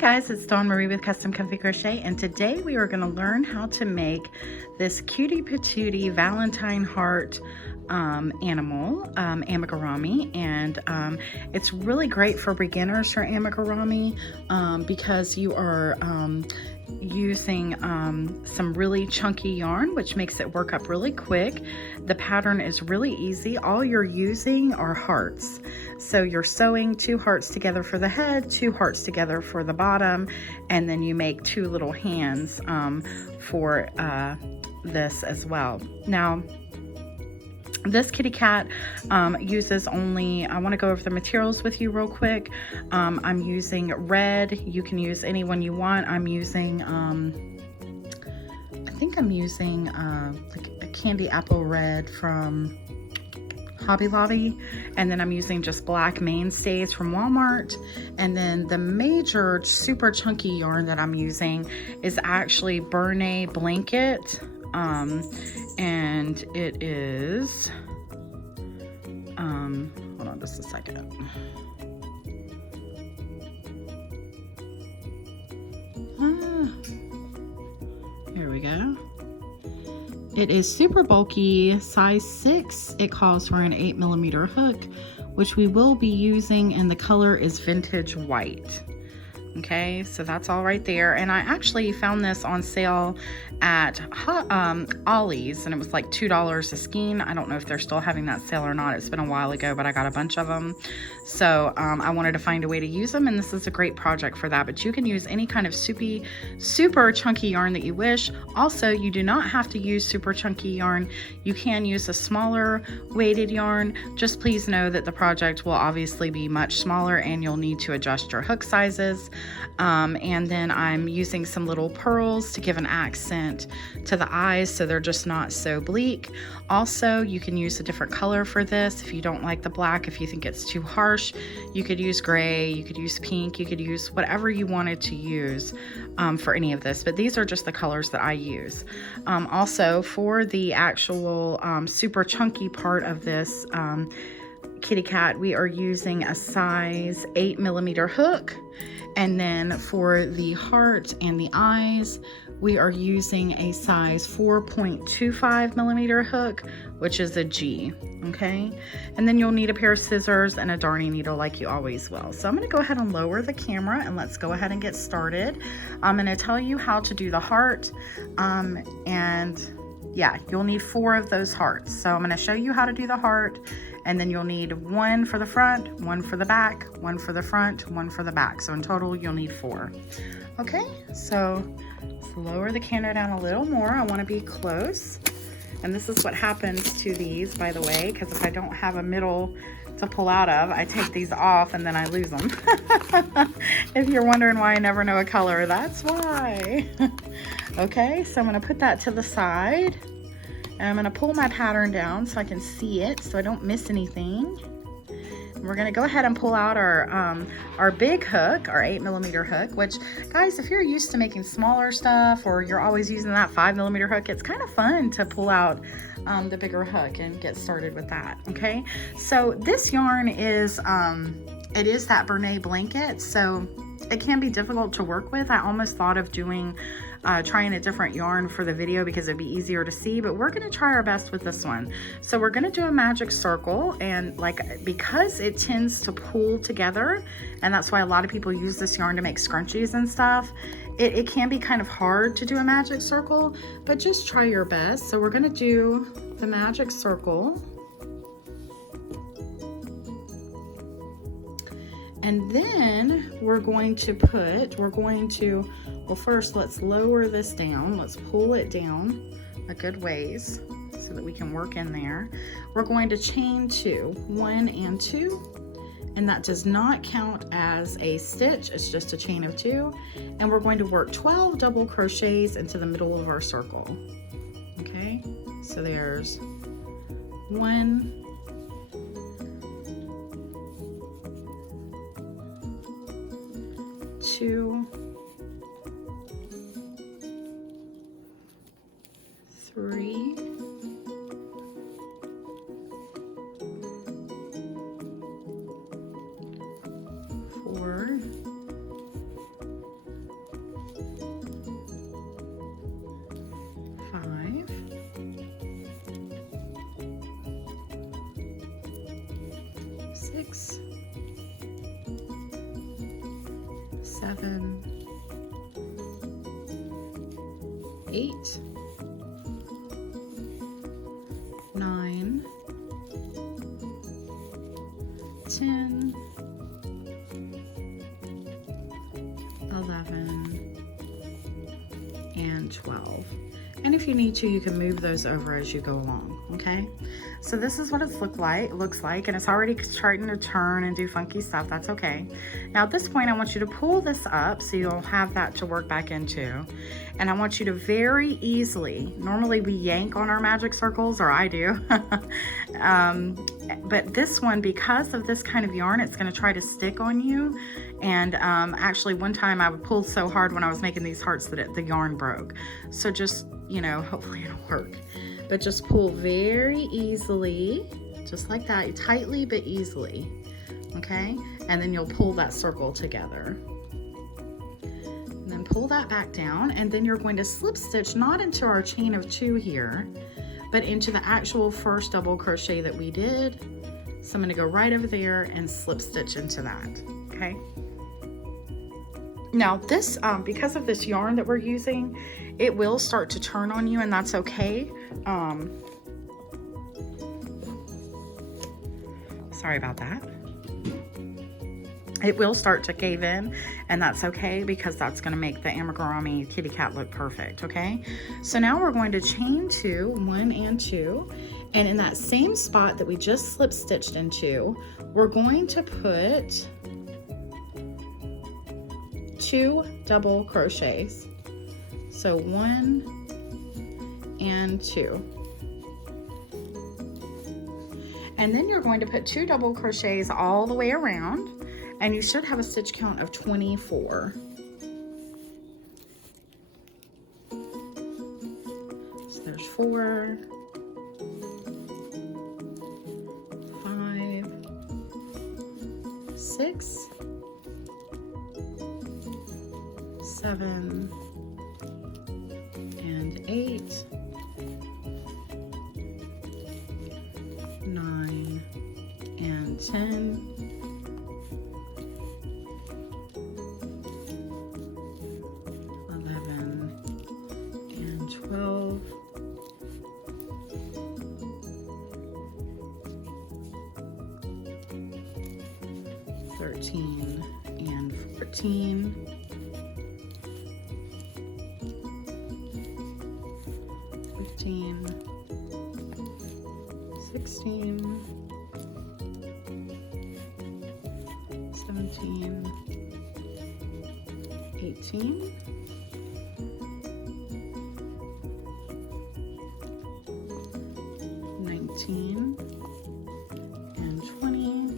guys, it's Dawn Marie with Custom Comfy Crochet, and today we are going to learn how to make this cutie patootie Valentine heart animal, Amigurumi, and it's really great for beginners for Amigurumi because you are using some really chunky yarn, which makes it work up really quick. The pattern is really easy. All you're using are hearts. So you're sewing 2 hearts together for the head, 2 hearts together for the bottom, and then you make 2 little hands for this as well. Now, this kitty cat uses only, I want to go over the materials with you real quick. I'm using red. You can use any one you want. I'm using, I think I'm using like a candy apple red from Hobby Lobby, and then I'm using just black mainstays from Walmart, and then the major super chunky yarn that I'm using is actually Bernay Blanket. And it is, hold on just a second. Here we go. It is super bulky, size 6. It calls for an 8mm hook, which we will be using, and the color is vintage white. Okay, so that's all right there. And I actually found this on sale at Ollie's, and it was like $2 a skein. I don't know if they're still having that sale or not. It's been a while ago, but I got a bunch of them. So I wanted to find a way to use them, and this is a great project for that. But you can use any kind of super chunky yarn that you wish. Also, you do not have to use super chunky yarn. You can use a smaller weighted yarn. Just please know that the project will obviously be much smaller, and you'll need to adjust your hook sizes. And then I'm using some little pearls to give an accent to the eyes so they're just not so bleak. Also, you can use a different color for this if you don't like the black. If you think it's too harsh, you could use gray, you could use pink, you could use whatever you wanted to use for any of this, but these are just the colors that I use. Also, for the actual super chunky part of this kitty cat, we are using a size 8mm hook. And then for the heart and the eyes, we are using a size 4.25mm hook, which is a G, okay? And then you'll need a pair of scissors and a darning needle like you always will. So I'm gonna go ahead and lower the camera, and let's go ahead and get started. I'm gonna tell you how to do the heart, and yeah, you'll need 4 of those hearts. So I'm gonna show you how to do the heart, and then you'll need 1 for the front, 1 for the back, 1 for the front, 1 for the back. So in total, you'll need 4. Okay, so let's lower the camera down a little more. I wanna be close. And this is what happens to these, by the way, because if I don't have a middle to pull out of, I take these off and then I lose them. If you're wondering why I never know a color, that's why. Okay, so I'm gonna put that to the side. And I'm gonna pull my pattern down so I can see it, so I don't miss anything. And we're gonna go ahead and pull out our big hook, our 8mm hook, which, guys, if you're used to making smaller stuff, or you're always using that 5mm hook, it's kind of fun to pull out the bigger hook and get started with that, okay? So this yarn is, it is that Bernay Blanket, so it can be difficult to work with. I almost thought of doing trying a different yarn for the video because it'd be easier to see, but we're gonna try our best with this one. So we're gonna do a magic circle, and like, because it tends to pull together, and that's why a lot of people use this yarn to make scrunchies and stuff, it can be kind of hard to do a magic circle, but just try your best. So we're gonna do the magic circle. And then we're going to well, first let's lower this down. Let's pull it down a good ways so that we can work in there. We're going to chain 2, 1 and 2, and that does not count as a stitch. It's just a chain of 2. And we're going to work 12 double crochets into the middle of our circle. Okay, so there's 1, 2, 3, 4, 6, 7, 8, 9, 10, 11, and 12. And if you need to, you can move those over as you go along, okay? So this is what it looks like, and it's already starting to turn and do funky stuff. That's okay. Now at this point, I want you to pull this up so you'll have that to work back into. And I want you to very easily, normally we yank on our magic circles, or I do, but this one, because of this kind of yarn, it's gonna try to stick on you. And actually one time I would pull so hard when I was making these hearts that the yarn broke. So just, you know, hopefully it'll work. But just pull very easily, just like that, tightly but easily, okay? And then you'll pull that circle together. And then pull that back down, and then you're going to slip stitch, not into our chain of 2 here, but into the actual first double crochet that we did. So I'm gonna go right over there and slip stitch into that, okay? Now this, because of this yarn that we're using, it will start to turn on you, and that's okay. Sorry about that. It will start to cave in, and that's okay, because that's going to make the Amigurumi kitty cat look perfect, okay? So now we're going to chain 2, 1 and 2, and in that same spot that we just slip stitched into, we're going to put 2 double crochets. So 1 and 2. And then you're going to put 2 double crochets all the way around, and you should have a stitch count of 24. So there's 4, 5, 6, 7, and 8, 9, and 10, 11, and 12, 13, and 14, 15, 16, 17, 18, 19, and 20,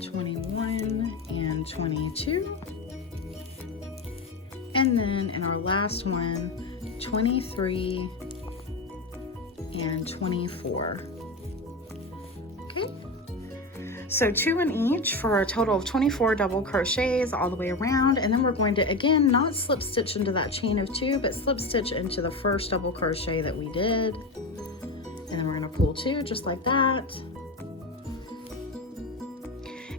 21, and 22. And then in our last one, 23 and 24. Okay, so 2 in each for a total of 24 double crochets all the way around. And then we're going to, again, not slip stitch into that chain of 2, but slip stitch into the first double crochet that we did. And then we're going to pull 2 just like that.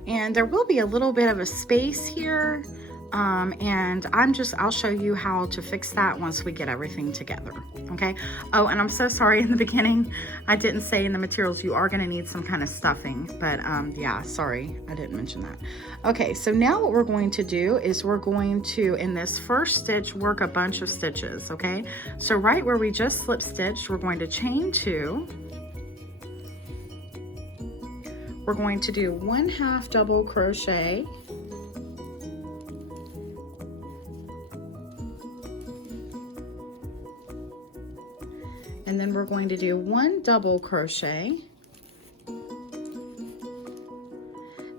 And there will be a little bit of a space here. And I'll show you how to fix that once we get everything together, okay? Oh, and I'm so sorry in the beginning, I didn't say in the materials you are gonna need some kind of stuffing, but yeah, sorry, I didn't mention that. Okay, so now what we're going to do is we're going to, in this first stitch, work a bunch of stitches, okay? So right where we just slip stitched, we're going to chain 2. We're going to do 1/2 double crochet. And then we're going to do 1 double crochet.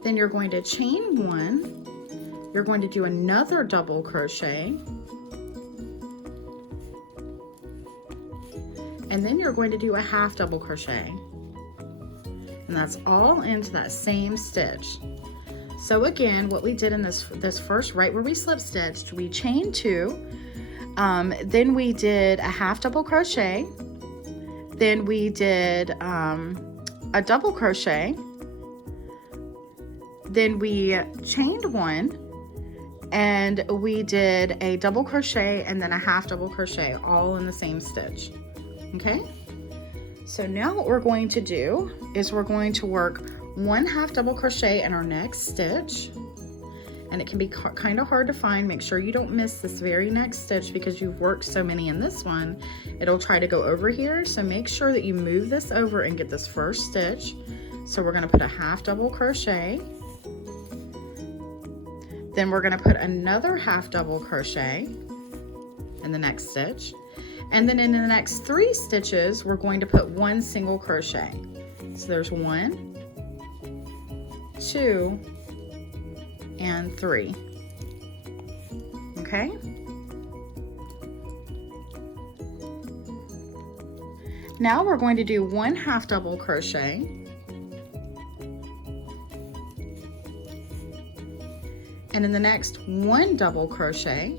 Then you're going to chain 1. You're going to do another double crochet. And then you're going to do a 1/2 double crochet. And that's all into that same stitch. So again, what we did in this first, right where we slip stitched, we chained 2. Then we did a half double crochet. Then we did a double crochet. Then we chained one, and we did a double crochet and then a half double crochet, all in the same stitch. Okay, so now what we're going to do is we're going to work one half double crochet in our next stitch, and it can be kind of hard to find. Make sure you don't miss this very next stitch because you've worked so many in this one. It'll try to go over here, so make sure that you move this over and get this first stitch. So we're going to put a half double crochet. Then we're going to put another half double crochet in the next stitch. And then in the next 3 stitches, we're going to put one single crochet. So there's 1, 2, and 3. Okay? Now we're going to do one half double crochet. And in the next, one double crochet.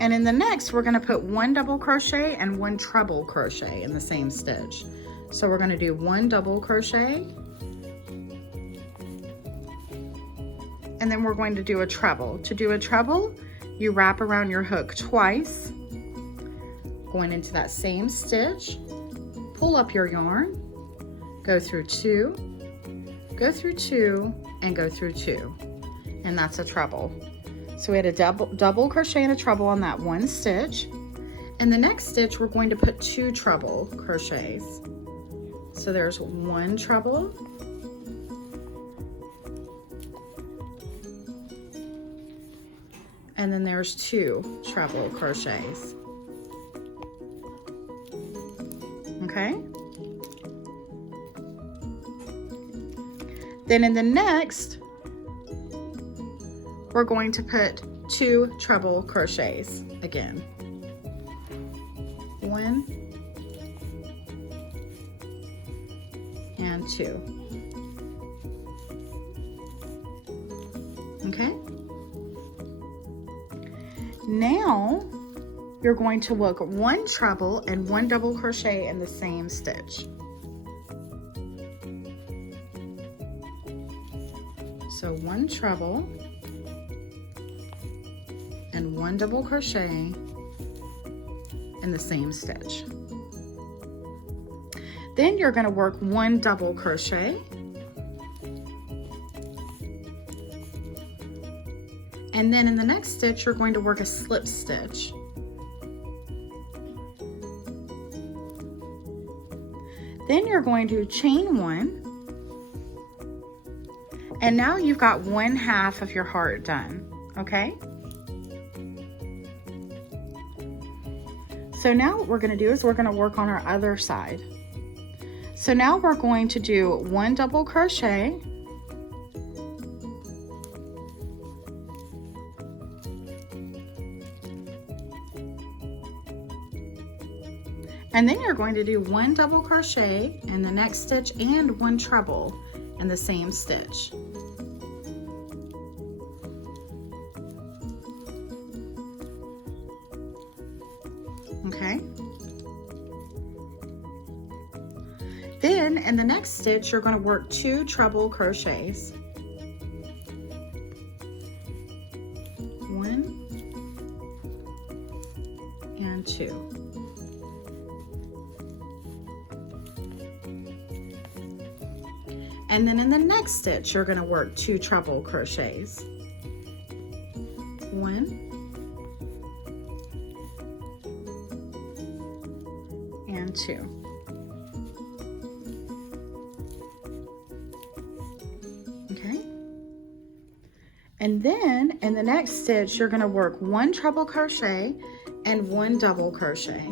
And in the next, we're going to put one double crochet and one treble crochet in the same stitch. So we're going to do one double crochet, and then we're going to do a treble. To do a treble, you wrap around your hook twice, going into that same stitch, pull up your yarn, go through 2, go through 2, and go through 2, and that's a treble. So we had a double crochet and a treble on that one stitch. In the next stitch, we're going to put 2 treble crochets. So there's one treble, and then there's 2 treble crochets. Okay? Then in the next, we're going to put 2 treble crochets again. 1 and 2. Okay? Now you're going to work one treble and one double crochet in the same stitch. So one treble and one double crochet in the same stitch. Then you're going to work one double crochet, and then in the next stitch you're going to work a slip stitch. Then you're going to chain one, and now you've got one half of your heart done. Okay? So now what we're going to do is we're going to work on our other side. So now we're going to do one double crochet, and then you're going to do one double crochet in the next stitch and one treble in the same stitch. Okay? Then in the next stitch, you're going to work 2 treble crochets. 1 and 2. And then in the next stitch, you're going to work 2 treble crochets. 1 and 2. Okay? And then in the next stitch, you're going to work 1 treble crochet and 1 double crochet.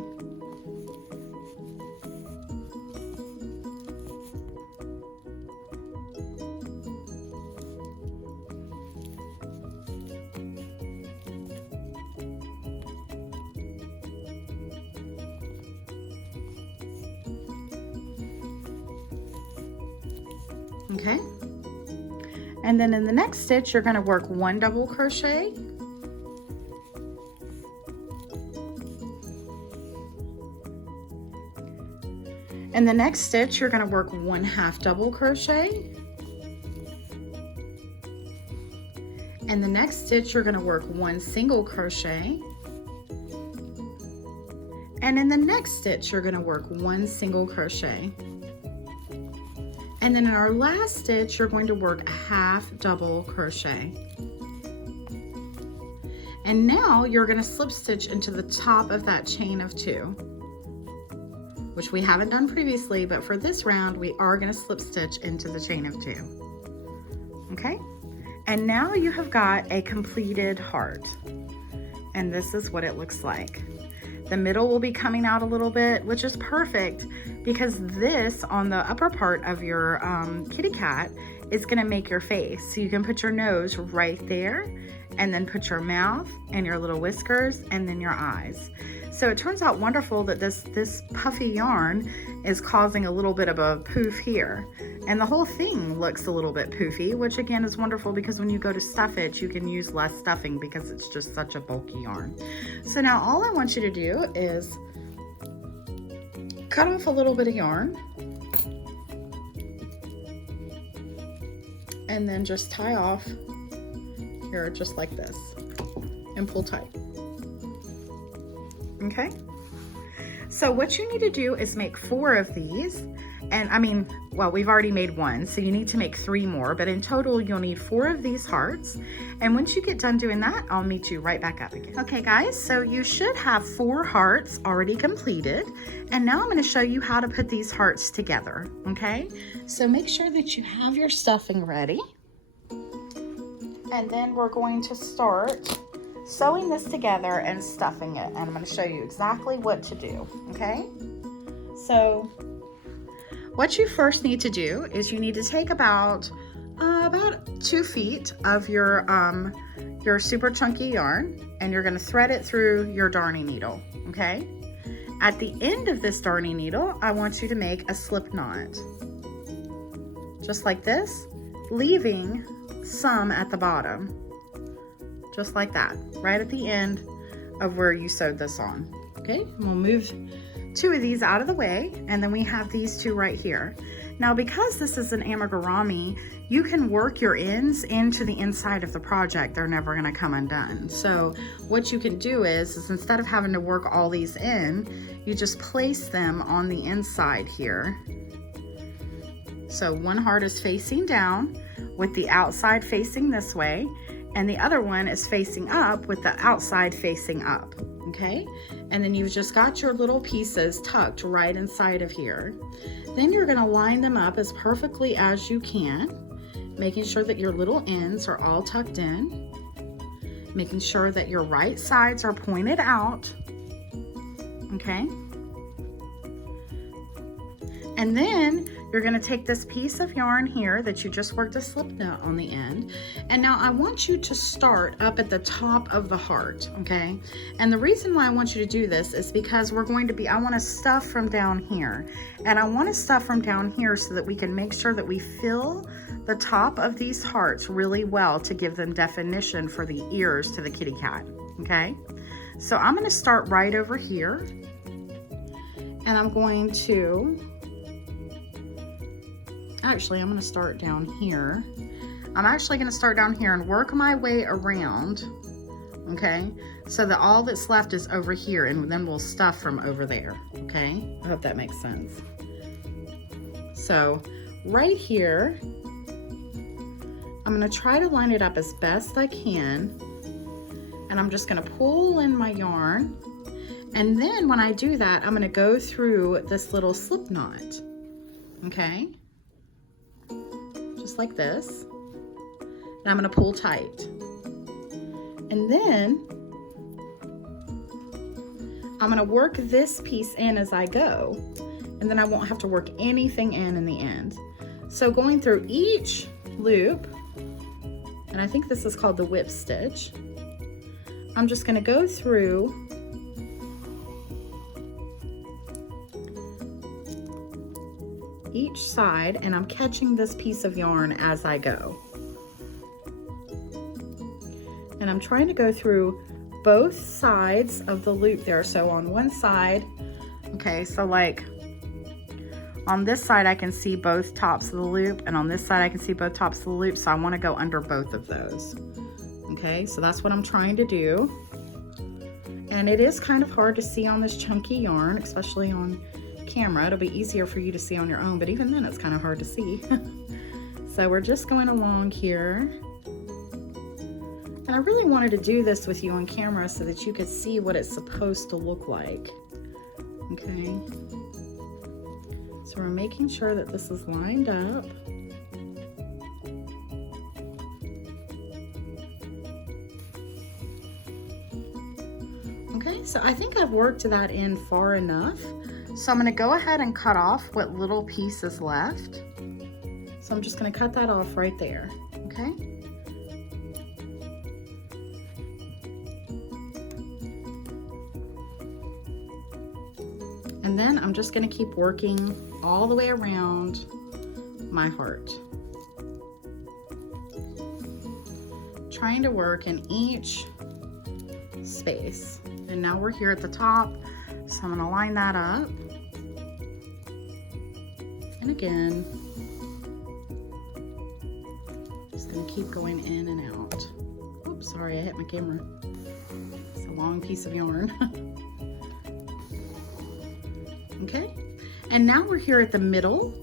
Okay, And then in the next stitch, you're going to work 1 double crochet. In the next stitch, you're going to work 1 half double crochet. In the next stitch, you're going to work 1 single crochet. And in the next stitch, you're going to work 1 single crochet. And then in our last stitch, you're going to work a half double crochet. And now you're going to slip stitch into the top of that chain of 2, which we haven't done previously, but for this round, we are going to slip stitch into the chain of 2. Okay? And now you have got a completed heart. And this is what it looks like. The middle will be coming out a little bit, which is perfect because this on the upper part of your kitty cat is gonna make your face. So you can put your nose right there and then put your mouth and your little whiskers and then your eyes. So it turns out wonderful that this puffy yarn is causing a little bit of a poof here. And the whole thing looks a little bit poofy, which again is wonderful because when you go to stuff it, you can use less stuffing because it's just such a bulky yarn. So now all I want you to do is cut off a little bit of yarn and then just tie off here just like this and pull tight. Okay, so what you need to do is make 4 of these. And well, we've already made 1, so you need to make 3 more, but in total you'll need 4 of these hearts. And once you get done doing that, I'll meet you right back up again. Okay guys, so you should have 4 hearts already completed. And now I'm gonna show you how to put these hearts together, okay? So make sure that you have your stuffing ready. And then we're going to start sewing this together and stuffing it. And I'm going to show you exactly what to do, okay? So what you first need to do is you need to take about 2 feet of your super chunky yarn, and you're going to thread it through your darning needle, okay? At the end of this darning needle, I want you to make a slip knot, just like this, leaving some at the bottom, just like that, right at the end of where you sewed this on. Okay, and we'll move 2 of these out of the way, and then we have these 2 right here. Now, because this is an amigurumi, you can work your ends into the inside of the project. They're never gonna come undone. So what you can do is instead of having to work all these in, you just place them on the inside here. So one heart is facing down with the outside facing this way, and the other one is facing up with the outside facing up, okay? And then you've just got your little pieces tucked right inside of here. Then you're gonna line them up as perfectly as you can, making sure that your little ends are all tucked in, making sure that your right sides are pointed out, okay? And then you're gonna take this piece of yarn here that you just worked a slip knot on the end. And now I want you to start up at the top of the heart, okay? And the reason why I want you to do this is because I wanna stuff from down here. And I wanna stuff from down here so that we can make sure that we fill the top of these hearts really well to give them definition for the ears to the kitty cat, okay? So I'm gonna start right over here. And I'm going to, actually, I'm gonna start down here. I'm actually gonna start down here and work my way around, okay? So that all that's left is over here, and then we'll stuff from over there, okay? I hope that makes sense. So right here, I'm gonna try to line it up as best I can, and I'm just gonna pull in my yarn. And then when I do that, I'm gonna go through this little slip knot, okay? Just like this, and I'm going to pull tight, and then I'm going to work this piece in as I go, and then I won't have to work anything in the end. So going through each loop, and I think this is called the whip stitch, I'm just going to go through each side, and I'm catching this piece of yarn as I go, And I'm trying to go through both sides of the loop there. So on one side, okay, so like on this side I can see both tops of the loop, and on this side I can see both tops of the loop, so I want to go under both of those. Okay, so that's what I'm trying to do. And it is kind of hard to see on this chunky yarn, especially on camera. It'll be easier for you to see on your own, but even then it's kind of hard to see. So we're just going along here. And I really wanted to do this with you on camera so that you could see what it's supposed to look like. Okay. So we're making sure that this is lined up. Okay, so I think I've worked that in far enough. So I'm going to go ahead and cut off what little piece is left. So I'm just going to cut that off right there. Okay. And then I'm just going to keep working all the way around my heart. Trying to work in each space. And now we're here at the top, so I'm going to line that up. And again, just going to keep going in and out. Oops, sorry, I hit my camera. It's a long piece of yarn. Okay, and now we're here at the middle,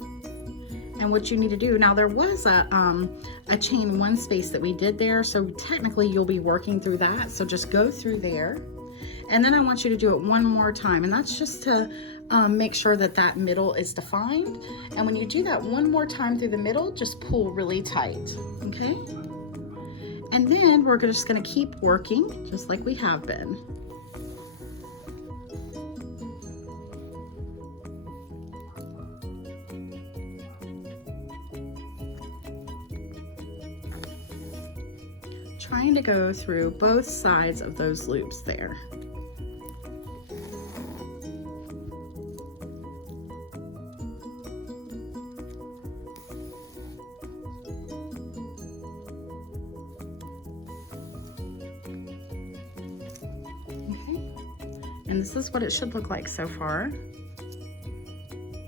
and what you need to do, now there was a chain one space that we did there, so technically you'll be working through that, so just go through there, and then I want you to do it one more time, and that's just to make sure that that middle is defined. And when you do that one more time through the middle, just pull really tight, okay? And then we're just gonna keep working just like we have been. Trying to go through both sides of those loops there. Okay, and this is what it should look like so far.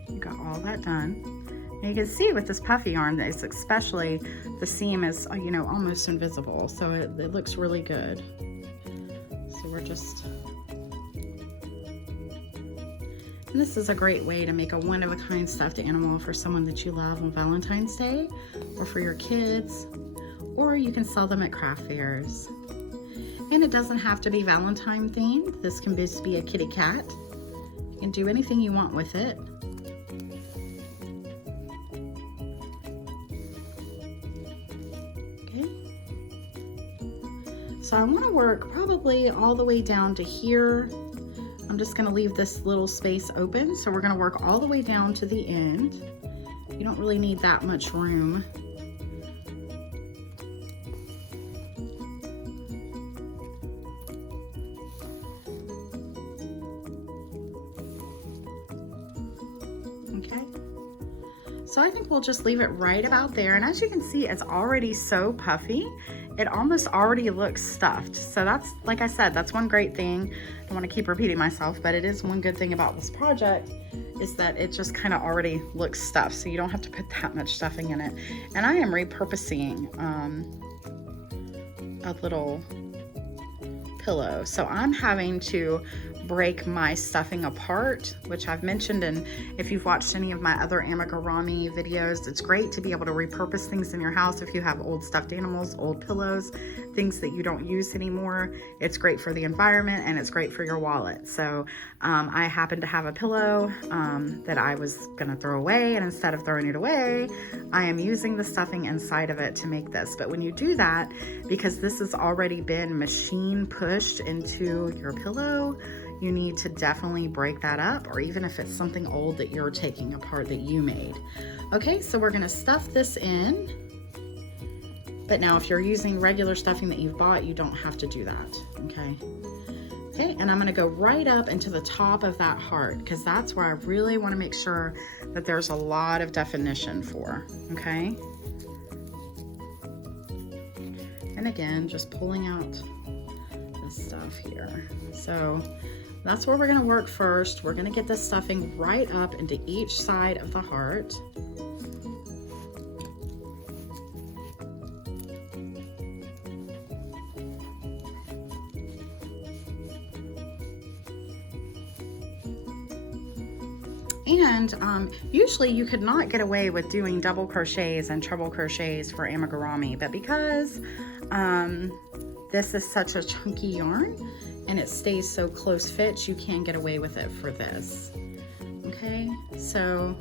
You got all that done. And you can see with this puffy yarn that it's especially, the seam is, you know, almost invisible. So it looks really good. So we're just, and this is a great way to make a one-of-a-kind stuffed animal for someone that you love on Valentine's Day, or for your kids, or you can sell them at craft fairs. And it doesn't have to be Valentine themed. This can just be a kitty cat. You can do anything you want with it. So I want to work probably all the way down to here. I'm just going to leave this little space open. So we're going to work all the way down to the end. You don't really need that much room. Okay. So I think we'll just leave it right about there. And as you can see, it's already so puffy. It almost already looks stuffed. So that's, like I said, that's one great thing. I don't want to keep repeating myself, but it is one good thing about this project, is that it just kind of already looks stuffed. So you don't have to put that much stuffing in it. And I am repurposing a little pillow. So I'm having to break my stuffing apart, which I've mentioned, and if you've watched any of my other Amigurumi videos, it's great to be able to repurpose things in your house. If you have old stuffed animals, old pillows, things that you don't use anymore, it's great for the environment and it's great for your wallet. So I happen to have a pillow that I was gonna throw away, and instead of throwing it away, I am using the stuffing inside of it to make this. But when you do that, because this has already been machine pushed into your pillow, you need to definitely break that up, or even if it's something old that you're taking apart that you made. Okay, so we're gonna stuff this in. But now if you're using regular stuffing that you've bought, you don't have to do that, okay? Okay, and I'm gonna go right up into the top of that heart, because that's where I really wanna make sure that there's a lot of definition for, okay? And again, just pulling out this stuff here. So that's where we're gonna work first. We're gonna get this stuffing right up into each side of the heart. And usually you could not get away with doing double crochets and treble crochets for amigurumi, but because this is such a chunky yarn and it stays so close fit, you can get away with it for this. Okay, so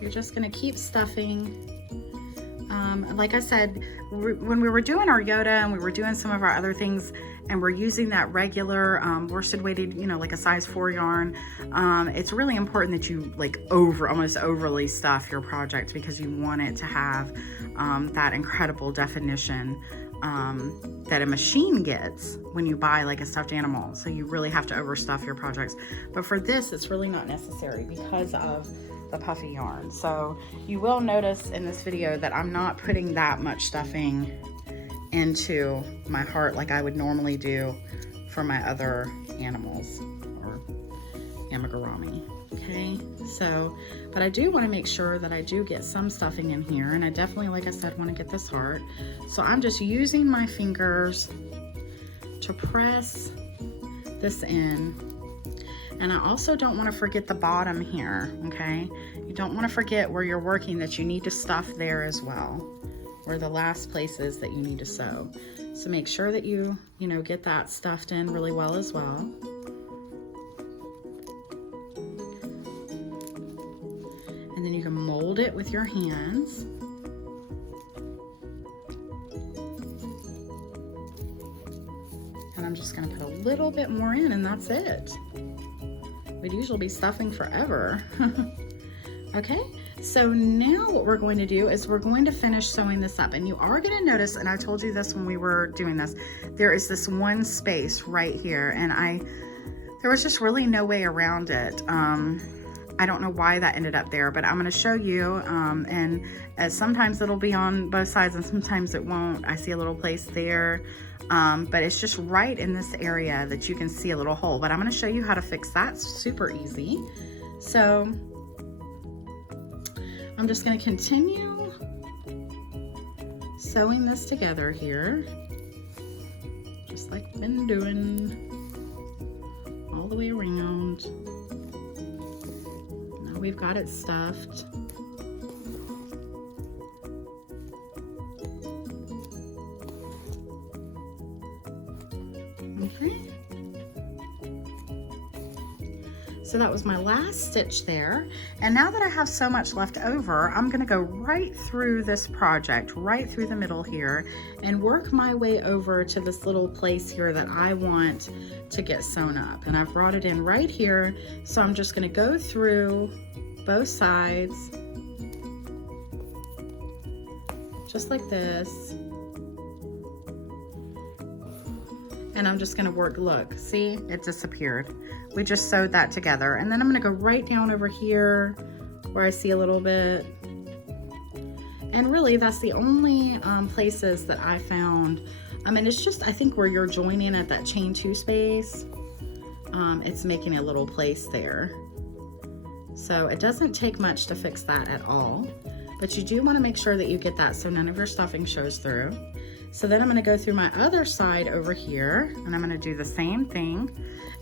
you're just gonna keep stuffing. Like I said, when we were doing our Yoda and we were doing some of our other things, and we're using that regular worsted weighted, you know, like a size 4 yarn, it's really important that you like almost overly stuff your project, because you want it to have that incredible definition that a machine gets when you buy like a stuffed animal. So you really have to overstuff your projects. But for this, it's really not necessary because of the puffy yarn. So you will notice in this video that I'm not putting that much stuffing into my heart like I would normally do for my other animals or amigurumi. Okay, so, but I do want to make sure that I do get some stuffing in here, and I definitely, like I said, want to get this heart. So I'm just using my fingers to press this in. And I also don't want to forget the bottom here, okay? You don't want to forget where you're working that you need to stuff there as well, or the last places that you need to sew. So make sure that you get that stuffed in really well as well. And then you can mold it with your hands. And I'm just gonna put a little bit more in, and that's it. We'd usually be stuffing forever. Okay, so now what we're going to do is we're going to finish sewing this up, and you are going to notice, and I told you this when we were doing this, there is this one space right here, and there was just really no way around it. I don't know why that ended up there, but I'm going to show you, and sometimes it'll be on both sides and sometimes it won't. I see a little place there. But it's just right in this area that you can see a little hole, but I'm going to show you how to fix that. It's super easy. So I'm just going to continue sewing this together here, just like I've been doing all the way around. Now we've got it stuffed. Okay, so that was my last stitch there, and now that I have so much left over, I'm going to go right through this project, right through the middle here, and work my way over to this little place here that I want to get sewn up. And I've brought it in right here, so I'm just going to go through both sides just like this. And I'm just gonna work, look, see, it disappeared. We just sewed that together. And then I'm gonna go right down over here where I see a little bit. And really, that's the only places that I found. I mean, it's just, I think where you're joining at that chain 2 space, it's making a little place there. So it doesn't take much to fix that at all. But you do wanna make sure that you get that so none of your stuffing shows through. So then I'm going to go through my other side over here, and I'm going to do the same thing.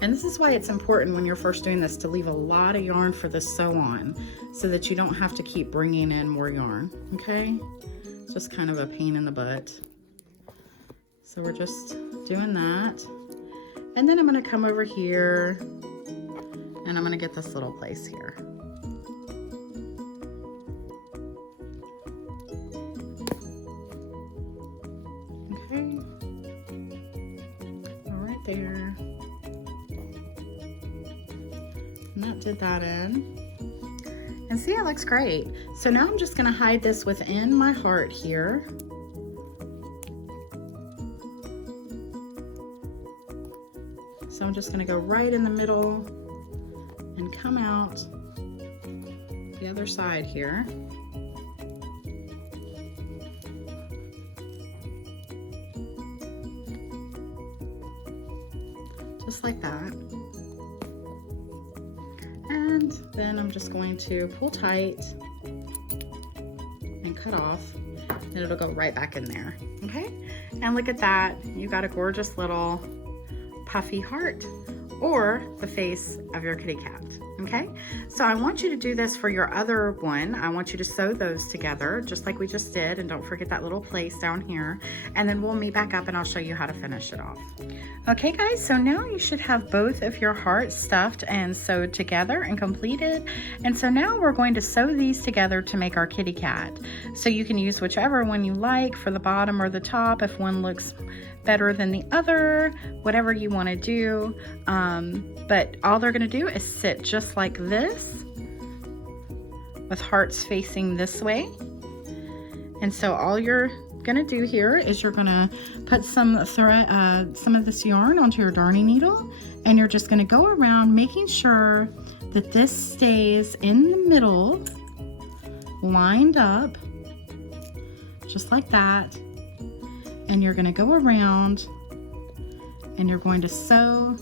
And this is why it's important when you're first doing this to leave a lot of yarn for the sew on, so that you don't have to keep bringing in more yarn, okay? It's just kind of a pain in the butt. So we're just doing that. And then I'm going to come over here, and I'm going to get this little place here. There, and that did that in, and see, it looks great. So now I'm just going to hide this within my heart here. So I'm just going to go right in the middle and come out the other side here. just like that. And then I'm just going to pull tight and cut off, and it'll go right back in there, okay? And look at that, you got a gorgeous little puffy heart, or the face of your kitty cat, okay? So I want you to do this for your other one. I want you to sew those together, just like we just did, and don't forget that little place down here, and then we'll meet back up and I'll show you how to finish it off. Okay guys, so now you should have both of your hearts stuffed and sewed together and completed. And so now we're going to sew these together to make our kitty cat. So you can use whichever one you like for the bottom or the top, if one looks better than the other, whatever you want to do. But all they're going to do is sit just like this, with hearts facing this way. And so all you're gonna do here is you're gonna put some thread, some of this yarn onto your darning needle, and you're just gonna go around making sure that this stays in the middle, lined up, just like that. And you're gonna go around and you're going to sew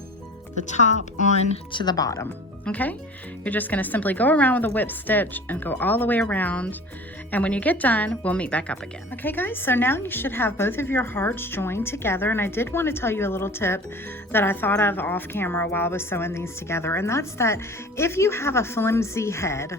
the top on to the bottom, okay? You're just gonna simply go around with a whip stitch and go all the way around. And when you get done, we'll meet back up again. Okay guys, so now you should have both of your hearts joined together. And I did want to tell you a little tip that I thought of off camera while I was sewing these together. And that's that if you have a flimsy head,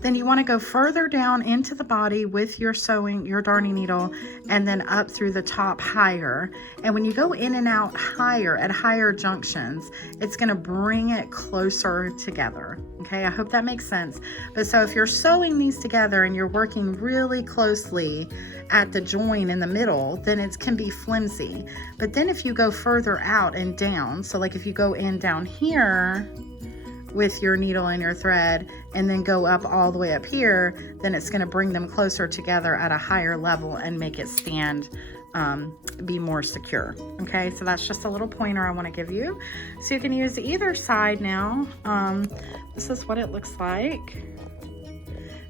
then you want to go further down into the body with your sewing, your darning needle, and then up through the top higher. And when you go in and out higher at higher junctions, it's going to bring it closer together. Okay, I hope that makes sense. But so if you're sewing these together and you're working really closely at the join in the middle, then it can be flimsy. But then if you go further out and down, so like if you go in down here with your needle and your thread and then go up all the way up here, then it's going to bring them closer together at a higher level and make it stand, be more secure. Okay, so that's just a little pointer I want to give you. So you can use either side now. This is what it looks like.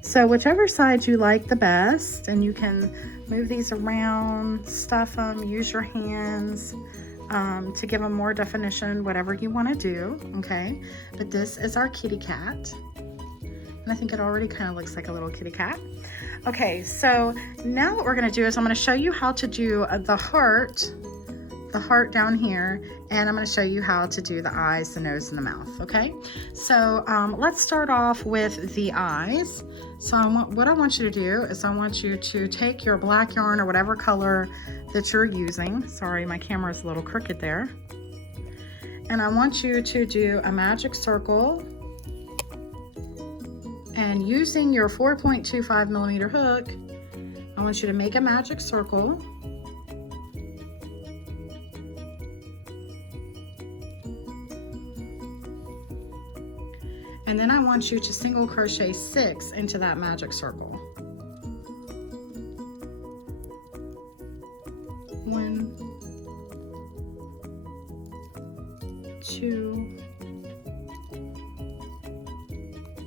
So whichever side you like the best, and you can move these around, stuff them, use your hands to give them more definition, whatever you want to do, okay? But this is our kitty cat. And I think it already kind of looks like a little kitty cat. Okay, so now what we're going to do is I'm going to show you how to do the heart down here, and I'm going to show you how to do the eyes, the nose, and the mouth, okay? So let's start off with the eyes. So what I want you to do is I want you to take your black yarn or whatever color that you're using. Sorry, my camera is a little crooked there. And I want you to do a magic circle, and using your 4.25 millimeter hook, I want you to make a magic circle. And then I want you to single crochet 6 into that magic circle. 1, 2,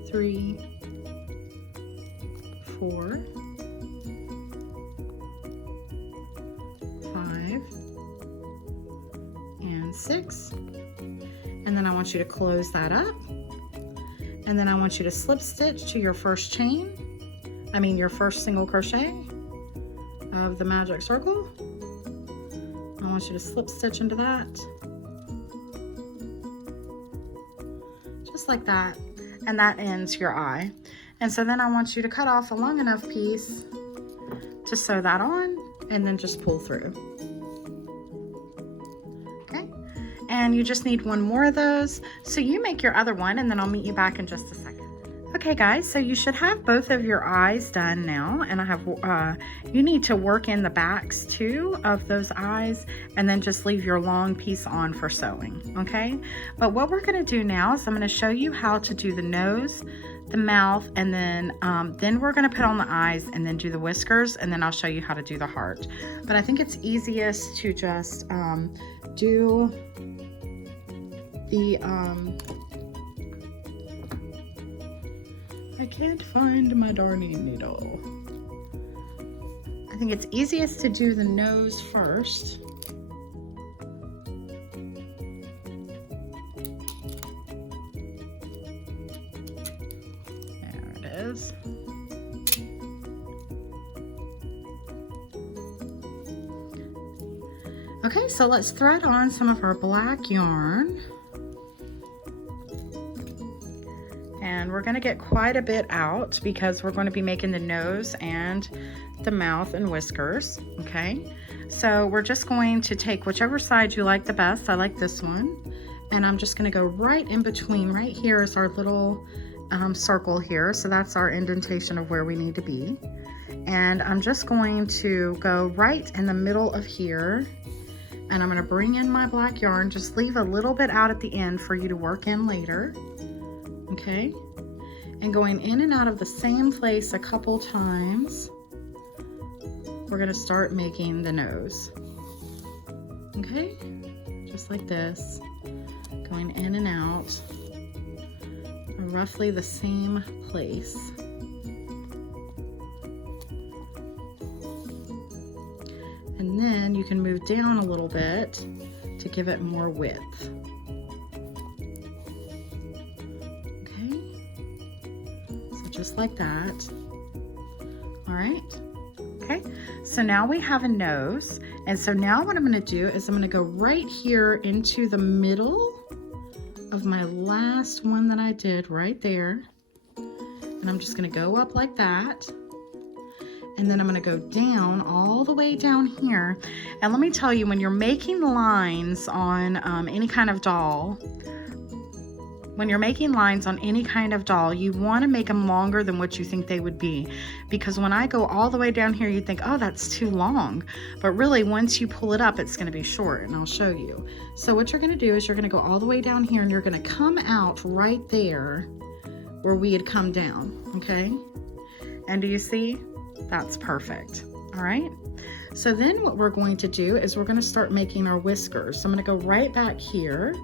3, 4, 5, and 6. And then I want you to close that up. And then I want you to slip stitch to your first chain, your first single crochet of the magic circle. I want you to slip stitch into that, just like that, and that ends your eye. And so then I want you to cut off a long enough piece to sew that on, and then just pull through. Okay, and you just need one more of those. So you make your other one, and then I'll meet you back in just a second. Okay guys, so you should have both of your eyes done now, and I have you need to work in the backs too of those eyes, and then just leave your long piece on for sewing, okay? But what we're going to do now is I'm going to show you how to do the nose, the mouth, and then we're going to put on the eyes and then do the whiskers, and then I'll show you how to do the heart. But I think it's easiest to just do the I can't find my darning needle. I think it's easiest to do the nose first. Okay, so let's thread on some of our black yarn. And we're going to get quite a bit out because we're going to be making the nose and the mouth and whiskers. Okay, so we're just going to take whichever side you like the best. I like this one. And I'm just going to go right in between. Right here is our little circle here. So that's our indentation of where we need to be. And I'm just going to go right in the middle of here. And I'm going to bring in my black yarn. Just leave a little bit out at the end for you to work in later. Okay, and going in and out of the same place a couple times, we're going to start making the nose. Okay, just like this, going in and out, roughly the same place. And then you can move down a little bit to give it more width. Just like that. All right. Okay, so now we have a nose, and so now what I'm going to do is I'm going to go right here into the middle of my last one that I did right there, and I'm just going to go up like that, and then I'm going to go down all the way down here. And let me tell you, when you're making lines on any kind of doll, when you're making lines on any kind of doll, you want to make them longer than what you think they would be. Because when I go all the way down here, you think, oh, that's too long. But really, once you pull it up, it's going to be short, and I'll show you. So what you're going to do is you're going to go all the way down here, and you're going to come out right there where we had come down, okay? And do you see? That's perfect. All right. So then what we're going to do is we're going to start making our whiskers. So I'm going to go right back here.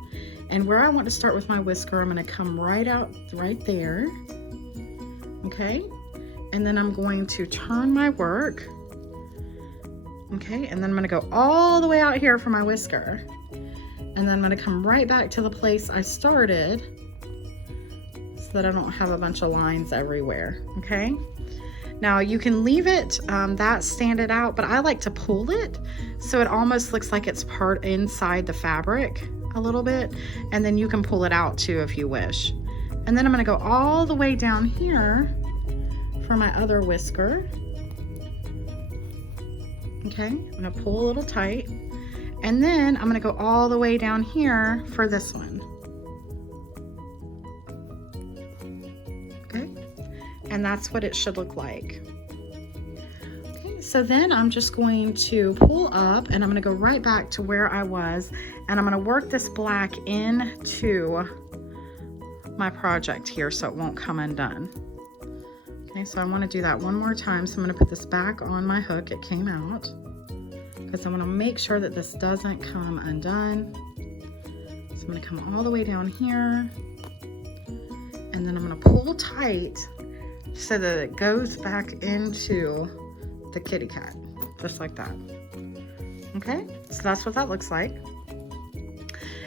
And where I want to start with my whisker, I'm going to come right out right there. Okay. And then I'm going to turn my work. Okay. And then I'm going to go all the way out here for my whisker. And then I'm going to come right back to the place I started so that I don't have a bunch of lines everywhere. Okay. Now you can leave it that standed out, but I like to pull it so it almost looks like it's part inside the fabric a little bit, and then you can pull it out too if you wish. And then I'm going to go all the way down here for my other whisker. Okay, I'm going to pull a little tight, and then I'm going to go all the way down here for this one. Okay, and that's what it should look like. Okay, so then I'm just going to pull up, and I'm going to go right back to where I was, and I'm going to work this black into my project here so it won't come undone. Okay, so I want to do that one more time. So I'm going to put this back on my hook. It came out because I want to make sure that this doesn't come undone. So I'm going to come all the way down here, and then I'm going to pull tight so that it goes back into the kitty cat, just like that. Okay, so that's what that looks like.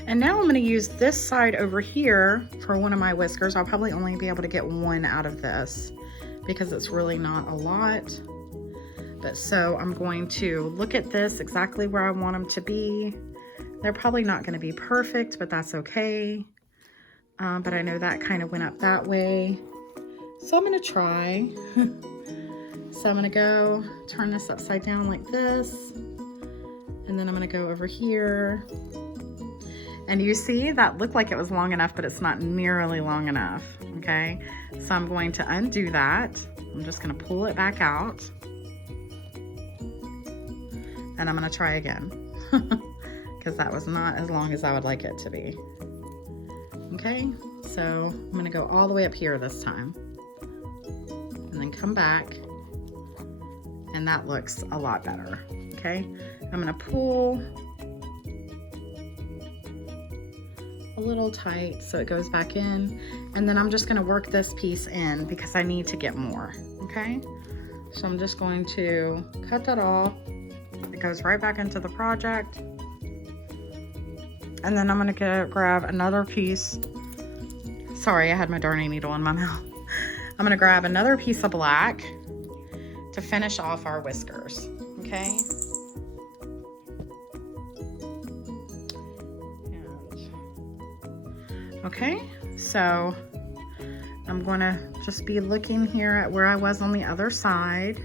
And now I'm going to use this side over here for one of my whiskers. I'll probably only be able to get one out of this because it's really not a lot. But so I'm going to look at this exactly where I want them to be. They're probably not going to be perfect, but that's okay. But I know that kind of went up that way. So I'm going to try. So I'm going to go turn this upside down like this. And then I'm going to go over here. And you see that looked like it was long enough, but it's not nearly long enough. Okay, so I'm going to undo that. I'm just going to pull it back out. And I'm going to try again because that was not as long as I would like it to be. Okay, so I'm going to go all the way up here this time. And then come back. And that looks a lot better. Okay, I'm going to pull a little tight so it goes back in, and then I'm just going to work this piece in because I need to get more. Okay, so I'm just going to cut that off. It goes right back into the project, and then I'm going to grab another piece. Sorry, I had my darning needle in my mouth. I'm going to grab another piece of black to finish off our whiskers. Okay, Okay, so I'm gonna just be looking here at where I was on the other side.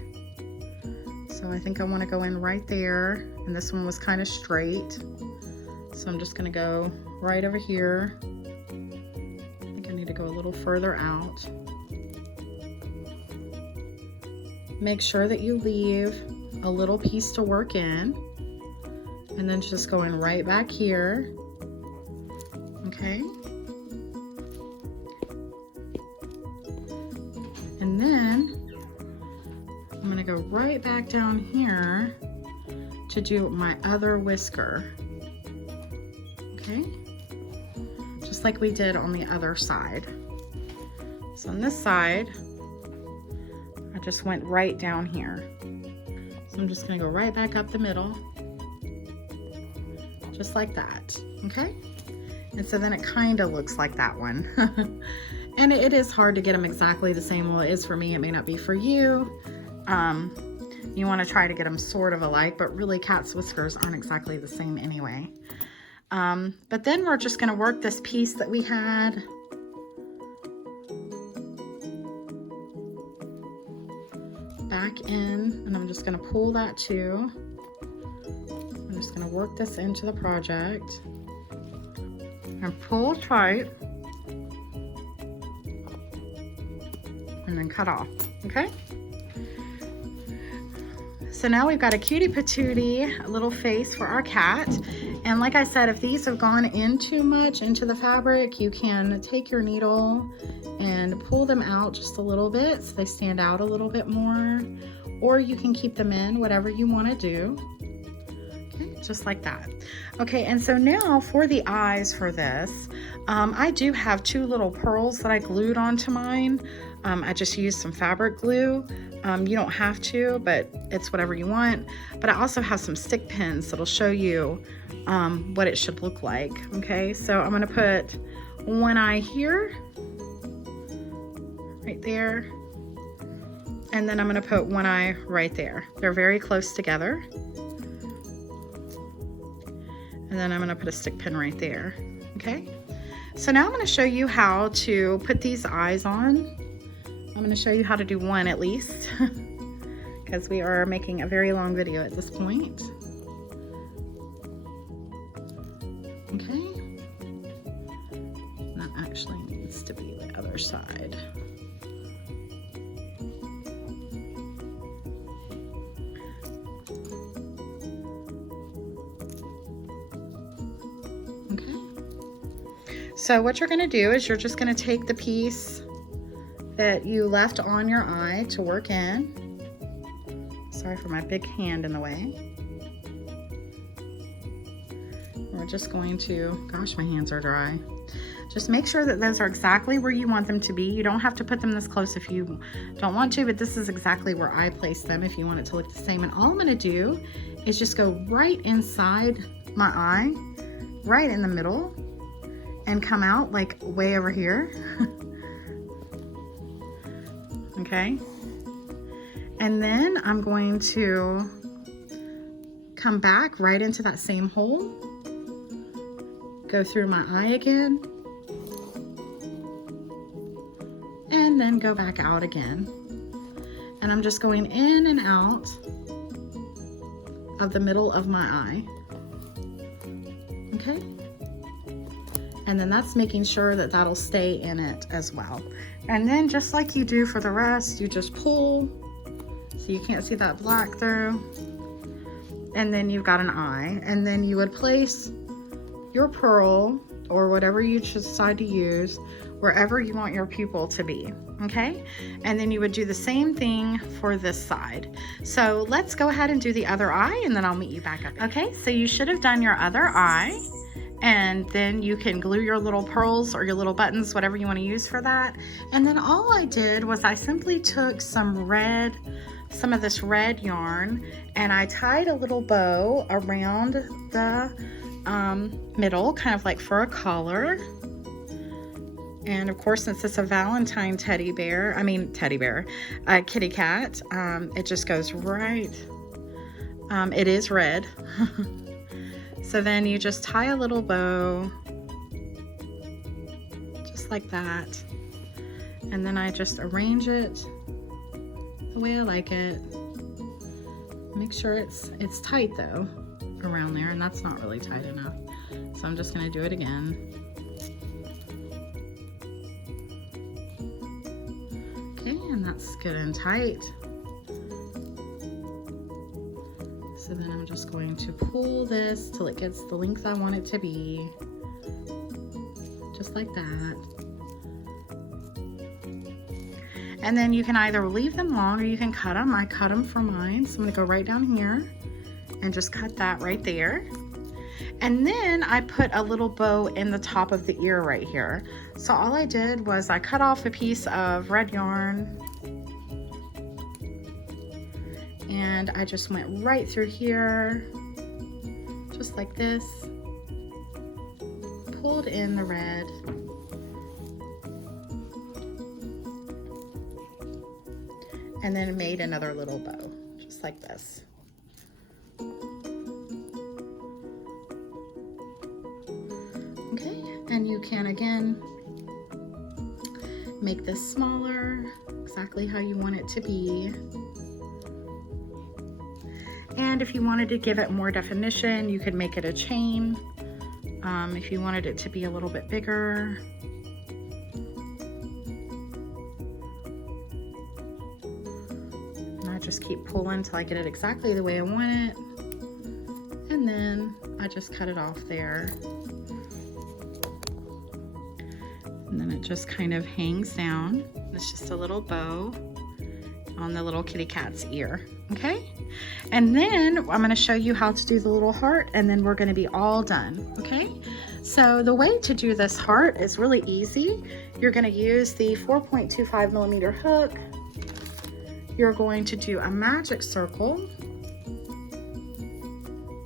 So I think I want to go in right there, and this one was kind of straight. So I'm just gonna go right over here. I think I need to go a little further out. Make sure that you leave a little piece to work in, and then just going right back here. Okay. And then I'm going to go right back down here to do my other whisker. Okay. Just like we did on the other side. So on this side, I just went right down here. So I'm just going to go right back up the middle. Just like that. Okay. And so then it kind of looks like that one. And it is hard to get them exactly the same. Well, it is for me. It may not be for you. You want to try to get them sort of alike, but really cat's whiskers aren't exactly the same anyway. But then we're just going to work this piece that we had. Back in, and I'm just going to pull that too. I'm just going to work this into the project. And pull tight. And then cut off, okay? So now we've got a cutie patootie little face for our cat. And like I said, if these have gone in too much into the fabric, you can take your needle and pull them out just a little bit so they stand out a little bit more. Or you can keep them in, whatever you want to do. Okay, just like that. Okay, and so now for the eyes for this, I do have two little pearls that I glued onto mine. I just used some fabric glue. You don't have to, but it's whatever you want. But I also have some stick pins that'll show you what it should look like. Okay, so I'm gonna put one eye here, right there, and then I'm gonna put one eye right there. They're very close together. And then I'm gonna put a stick pin right there, okay? So now I'm gonna show you how to put these eyes on. I'm going to show you how to do one at least, because we are making a very long video at this point. Okay. That actually needs to be the other side. Okay. So what you're going to do is you're just going to take the piece that you left on your eye to work in. Sorry for my big hand in the way. We're just going to, gosh, my hands are dry. Just make sure that those are exactly where you want them to be. You don't have to put them this close if you don't want to, but this is exactly where I place them if you want it to look the same. And all I'm gonna do is just go right inside my eye, right in the middle, and come out like way over here. Okay, and then I'm going to come back right into that same hole, go through my eye again, and then go back out again. And I'm just going in and out of the middle of my eye. Okay, and then that's making sure that that'll stay in it as well. And then just like you do for the rest, you just pull so you can't see that black through. And then you've got an eye. And then you would place your pearl or whatever you decide to use wherever you want your pupil to be. Okay? And then you would do the same thing for this side. So let's go ahead and do the other eye, and then I'll meet you back up. Okay, so you should have done your other eye. And then you can glue your little pearls or your little buttons, whatever you want to use for that. And then all I did was I simply took some of this red yarn, and I tied a little bow around the middle, kind of like for a collar. And of course, since it's a Valentine kitty cat, it just goes right. It is red. So then you just tie a little bow just like that. And then I just arrange it the way I like it. Make sure it's tight though around there, and that's not really tight enough. So I'm just gonna do it again. Okay, and that's good and tight. So then I'm just going to pull this till it gets the length I want it to be. Just like that. And then you can either leave them long or you can cut them. I cut them for mine. So I'm gonna go right down here and just cut that right there. And then I put a little bow in the top of the ear right here. So all I did was I cut off a piece of red yarn and I just went right through here, just like this, pulled in the red, and then made another little bow, just like this. Okay, and you can again make this smaller, exactly how you want it to be. And if you wanted to give it more definition, you could make it a chain. If you wanted it to be a little bit bigger. And I just keep pulling till I get it exactly the way I want it. And then I just cut it off there. And then it just kind of hangs down. It's just a little bow on the little kitty cat's ear, okay? And then I'm gonna show you how to do the little heart, and then we're gonna be all done, okay? So the way to do this heart is really easy. You're gonna use the 4.25 millimeter hook. You're going to do a magic circle,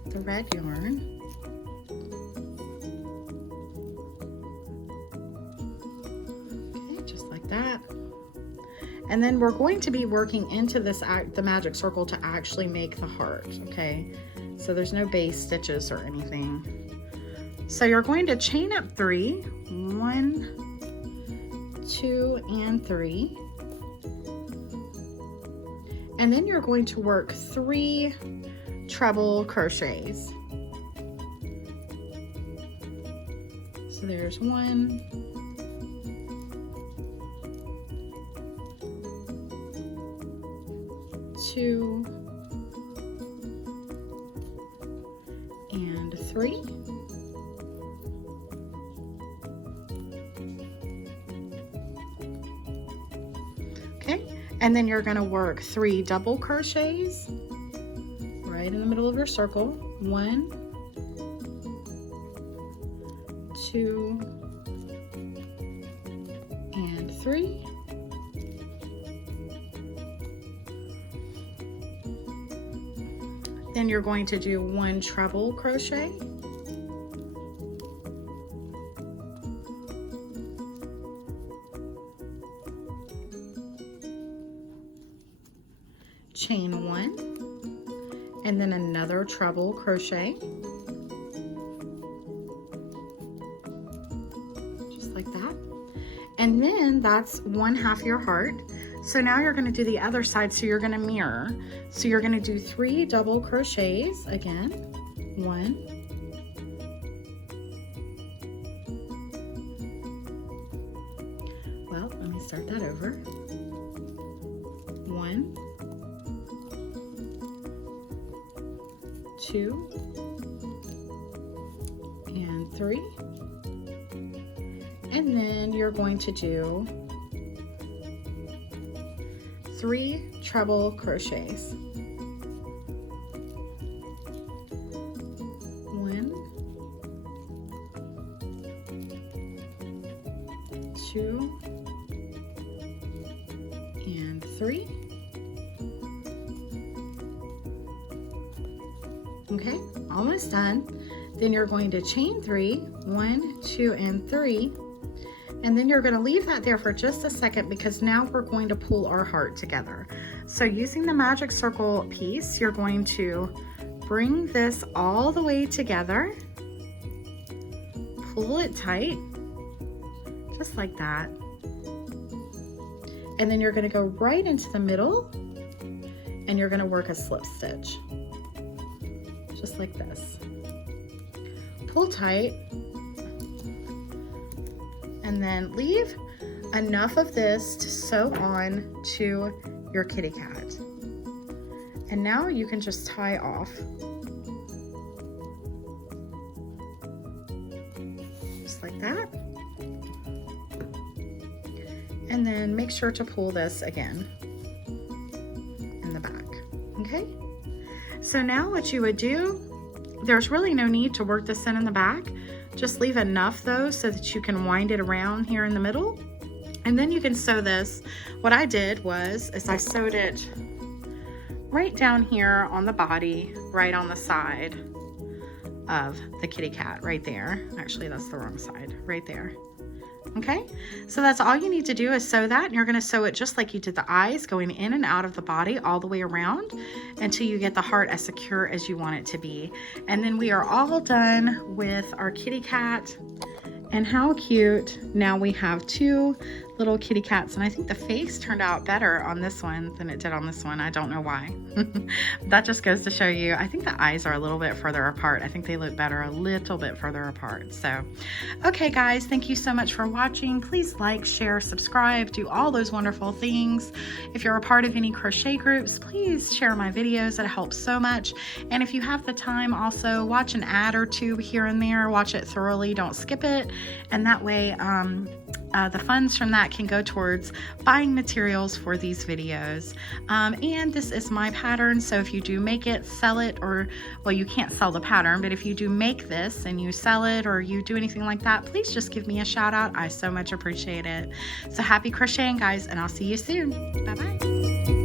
the red yarn, that. And then we're going to be working into this the magic circle to actually make the heart, okay? So there's no base stitches or anything. So you're going to chain up 3, 1, 2, and 3. And then you're going to work 3 treble crochets. So there's 1, 2, and 3. Okay, and then you're going to work 3 double crochets right in the middle of your circle. 1, 2, and 3. Then you're going to do 1 treble crochet, chain 1, and then another treble crochet, just like that. And then that's 1/2 your heart. So now you're going to do the other side, so you're going to mirror. So you're going to do 3 double crochets again. 1, 1, 2, and 3. And then you're going to do 3 treble crochets. 1, 2, and 3. Okay, almost done. Then you're going to chain 3, 1, 2, and 3. And then you're going to leave that there for just a second, because now we're going to pull our heart together. So using the magic circle piece, you're going to bring this all the way together, pull it tight, just like that. And then you're going to go right into the middle and you're going to work a slip stitch, just like this. Pull tight and then leave enough of this to sew on to your kitty cat. And now you can just tie off. Just like that. And then make sure to pull this again in the back, okay? So now what you would do, there's really no need to work this in the back. Just leave enough though so that you can wind it around here in the middle. And then you can sew this. What I did was I sewed it right down here on the body, right on the side of the kitty cat, right there. Actually, that's the wrong side, right there. Okay, so that's all you need to do is sew that, and you're going to sew it just like you did the eyes, going in and out of the body all the way around until you get the heart as secure as you want it to be. And then we are all done with our kitty cat. And how cute. Now we have two little kitty cats, and I think the face turned out better on this one than it did on this one. I don't know why. That just goes to show you, I think the eyes are a little bit further apart. I think they look better a little bit further apart. So, okay guys, thank you so much for watching. Please like, share, subscribe, do all those wonderful things. If you're a part of any crochet groups, please share my videos. It helps so much. And if you have the time, also watch an ad or two here and there. Watch it thoroughly, don't skip it. And that way, the funds from that can go towards buying materials for these videos. And this is my pattern, so if you do make it, sell it, or, well, you can't sell the pattern, but if you do make this and you sell it or you do anything like that, please just give me a shout out. I so much appreciate it. So happy crocheting, guys, and I'll see you soon. Bye-bye.